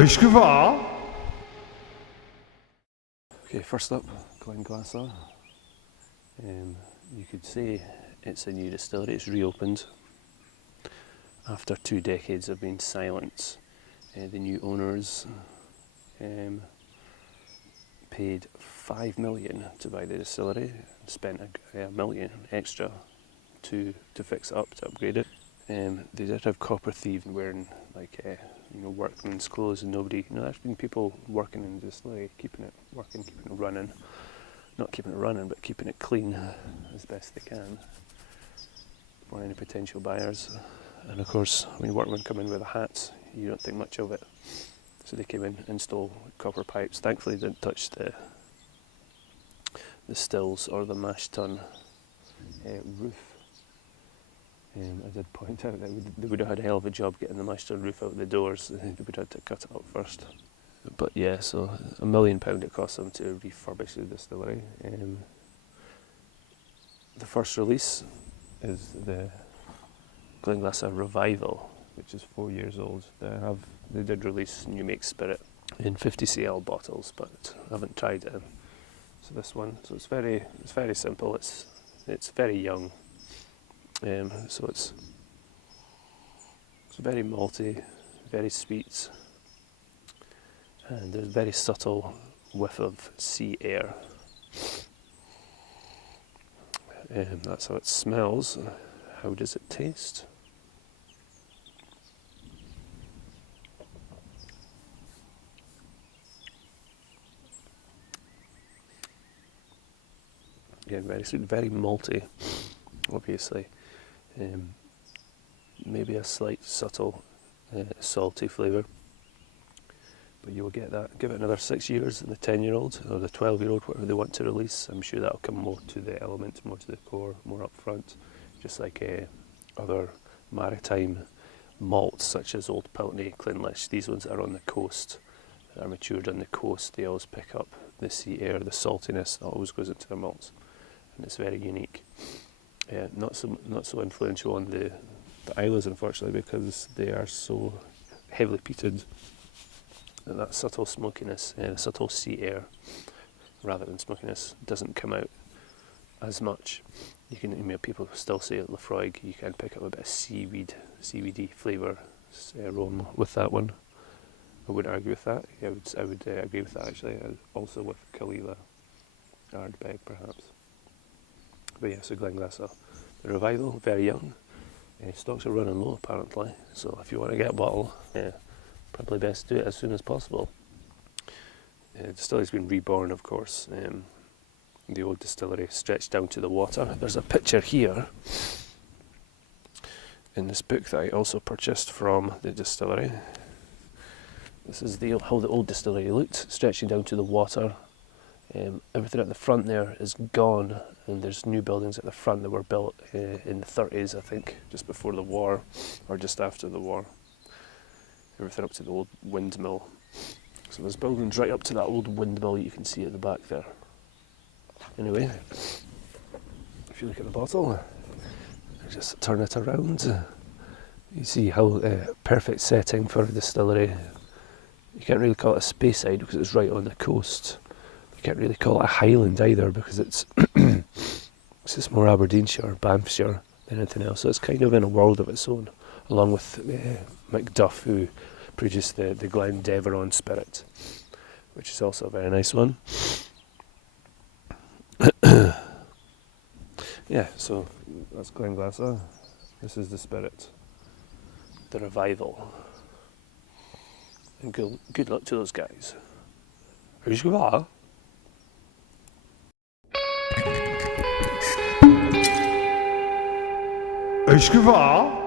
Uisge Mhath. Okay, first up, Glenglassaugh. You could say it's a new distillery. It's reopened after 2 decades of being silent. The new owners paid $5 million to buy the distillery, spent a million extra to fix it up, to upgrade it. They did have copper thieves wearing workmen's clothes, and nobody. There's been people working in the distillery, keeping it working, keeping it running. Not keeping it running, but keeping it clean as best they can for any potential buyers. And of course, when workmen come in with a hat, you don't think much of it. So they came in, installed copper pipes. Thankfully, they didn't touch the stills or the mash tun roof. I did point out that they would have had a hell of a job getting the mash tun roof out the doors. They would have had to cut it up first. But yeah, so £1 million it cost them to refurbish the distillery. The first release is the Glenglassaugh Revival, which is 4 years old. They did release new make spirit in 50cl bottles, but I haven't tried it. So this one, so it's very simple. It's very young, so it's very malty, very sweet, and there's very subtle whiff of sea air. That's how it smells. How does it taste? Again, very sweet, very malty, obviously. Maybe a slight subtle salty flavour, but you will get that. Give it another 6 years, and the 10-year-old or the 12-year-old, whatever they want to release, I'm sure that'll come more to the element, more to the core, more upfront. Just like other maritime malts such as Old Pulteney, Clynelish, these ones that are on the coast, that are matured on the coast, they always pick up the sea air, the saltiness that always goes into their malts, and it's very unique. Not so influential on the Islas, unfortunately, because they are so heavily peated that subtle smokiness, subtle sea air rather than smokiness, doesn't come out as much. People still say at Laphroaig you can pick up a bit of seaweedy flavour aroma with that one. I wouldn't argue with that. I would agree with that actually. Also with Kalila, Ardbeg perhaps. But yeah, so Glenglassaugh, the Revival, very young. Stocks are running low apparently, so if you want to get a bottle, probably best do it as soon as possible. The distillery's been reborn, of course. The old distillery stretched down to the water. There's a picture here in this book that I also purchased from the distillery. This is how the old distillery looked, stretching down to the water. Everything at the front there is gone, and there's new buildings at the front that were built in the 30s, I think, just before the war, or just after the war. Everything up to the old windmill. So there's buildings right up to that old windmill you can see at the back there. Anyway, if you look at the bottle, just turn it around, you see how perfect setting for a distillery. You can't really call it a Speyside because it's right on the coast. You can't really call it a Highland either because it's it's just more Aberdeenshire, Banffshire than anything else. So it's kind of in a world of its own, along with Macduff, who produced the Glendeveron spirit, which is also a very nice one. Yeah, so that's Glenglassaugh. This is the spirit, the Revival. And good luck to those guys. Uisge Mhath. Uisge Mhath.